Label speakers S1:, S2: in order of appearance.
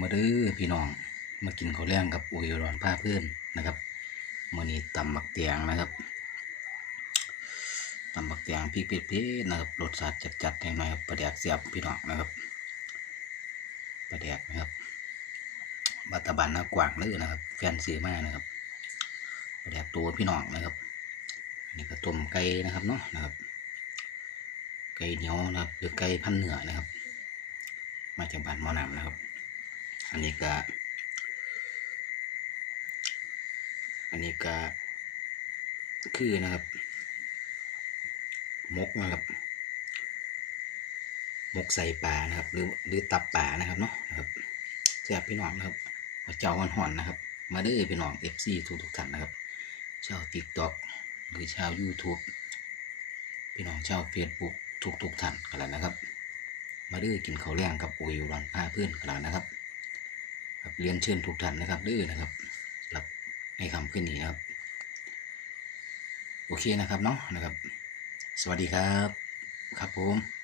S1: มาเด้อพี่น้องมากินข้าวแรงกับอุยร้อนผ้าเพื่อนนะครับมือนี้ตำบักเตียงนะครับตำบักเตียงพริกเผ็ดๆนะครับรสชาติจัดๆหน่อยๆครับปลาแดกเสียบพี่น้องนะครับปลาแดกนะครับบัตบันนะกวางเลยนะครับ แฟนซื้อมากนะครับปลาแดกตัวพี่น้องนะครับนี่ก็ต้มไก่นะครับเนาะนะครับ ไก่เหนียวนะครับหรือไก่พันเหนือนะครับ มาจากบ้านมอหน้ำนะครับ อันนี้ก็ อันนี้ก็คือนะครับ มกนะครับ มกใส่ปลานะครับ หรือหรือตับปลานะครับเนาะนะครับแซ่บพี่น้องนะครับมาเจ้าห่อนๆนะครับ มาเด้อพี่น้อง FC ทุกทุกท่านนะครับ ชาวติ๊กต็อกหรือชาว YouTube พี่น้องชาว Facebook ทุกทุกท่านกันแล้วนะครับ มาเด้อกินข้าวแรงกับอุยรันผ้าเพื่อนกันแล้วนะครับ เรียนเชิญทุกท่านนะครับเด้อนะครับรับในคำขึ้นนี้นะครับ โอเคนะครับเนาะนะครับ สวัสดีครับ ครับผม